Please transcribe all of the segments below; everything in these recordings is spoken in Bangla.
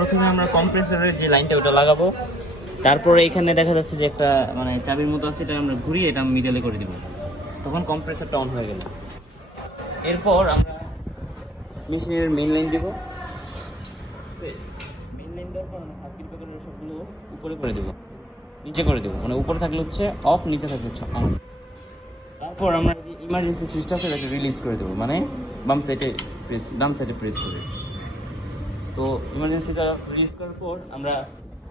প্রথমে আমরা কম্প্রেসরের যে লাইনটা ওটা লাগাবো, তারপরে এখানে দেখা যাচ্ছে যে একটা মানে চাবির মতো আছে, এটা আমরা ঘুরিয়ে এটা মিডলে করে দিব, তখন কম্প্রেসরটা অন হয়ে গেল। এরপর আমরা মেশিনের মেইন লাইন দেবো, মেইন লাইন দেওয়ার পর আমরা সার্কিট ব্রেকারের সবগুলো উপরে করে দেবো, নিচে করে দেবো, মানে উপরে থাকলে হচ্ছে অফ, নিচে থাকলে হচ্ছে অন। তারপর আমরা যে ইমার্জেন্সি সুইচটা আছে এটাকে রিলিজ করে দেবো, মানে বাম সাইডে ডান সাইডে প্রেস করে। তো ইমার্জেন্সিটা রিলিজ করার পর আমরা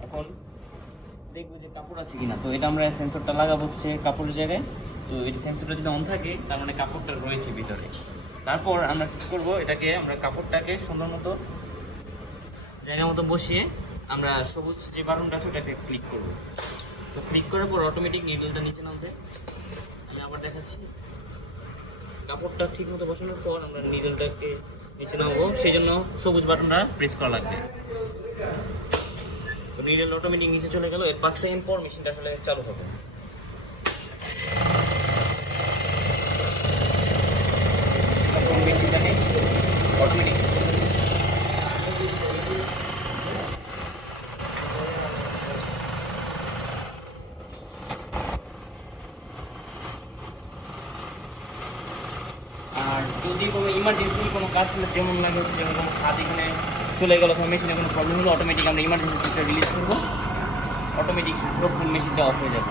এখন দেখবো যে কাপড় আছে কিনা। তো এটা আমরা সেন্সরটা লাগাবো হচ্ছে কাপড়ের জায়গায়। তো এই সেন্সরটা যদি অন থাকে তার মানে কাপড়টা রয়েছে ভিতরে। তারপর আমরা কী করবো, এটাকে আমরা কাপড়টাকে সুন্দর মতো জায়গা মতো বসিয়ে আমরা সবুজ যে বাটনটা আছে ওটাকে ক্লিক করবো। তো ক্লিক করার পর অটোমেটিক নিডলটা নিচে নামবে। আমি আবার দেখাচ্ছি, কাপড়টা ঠিক মতো বসানোর পর আমরা নিডলটাকে নিচে নামাবো, সেই জন্য সবুজ বাটনটা প্রেস করা লাগবে। তো নিডল অটোমেটিক নিচে চলে গেল। এর 5 সেকেন্ড পর মেশিনটা আসলে চালু হবে। মেশিনটাকে অটোমেটিক আর যদি কোনো ইমার্জেন্সি কোনো কাজ ছিল, যেমন লাগে হচ্ছে যেমন কোনো খাদ এখানে চলে গেলো, কোনো মেশিনে কোনো প্রবলেম হলো, অটোমেটিক আমরা ইমার্জেন্সি সুইচটা রিলিজ করবো, অটোমেটিক পুরো ফুল মেশিনটা অফ হয়ে যাবে।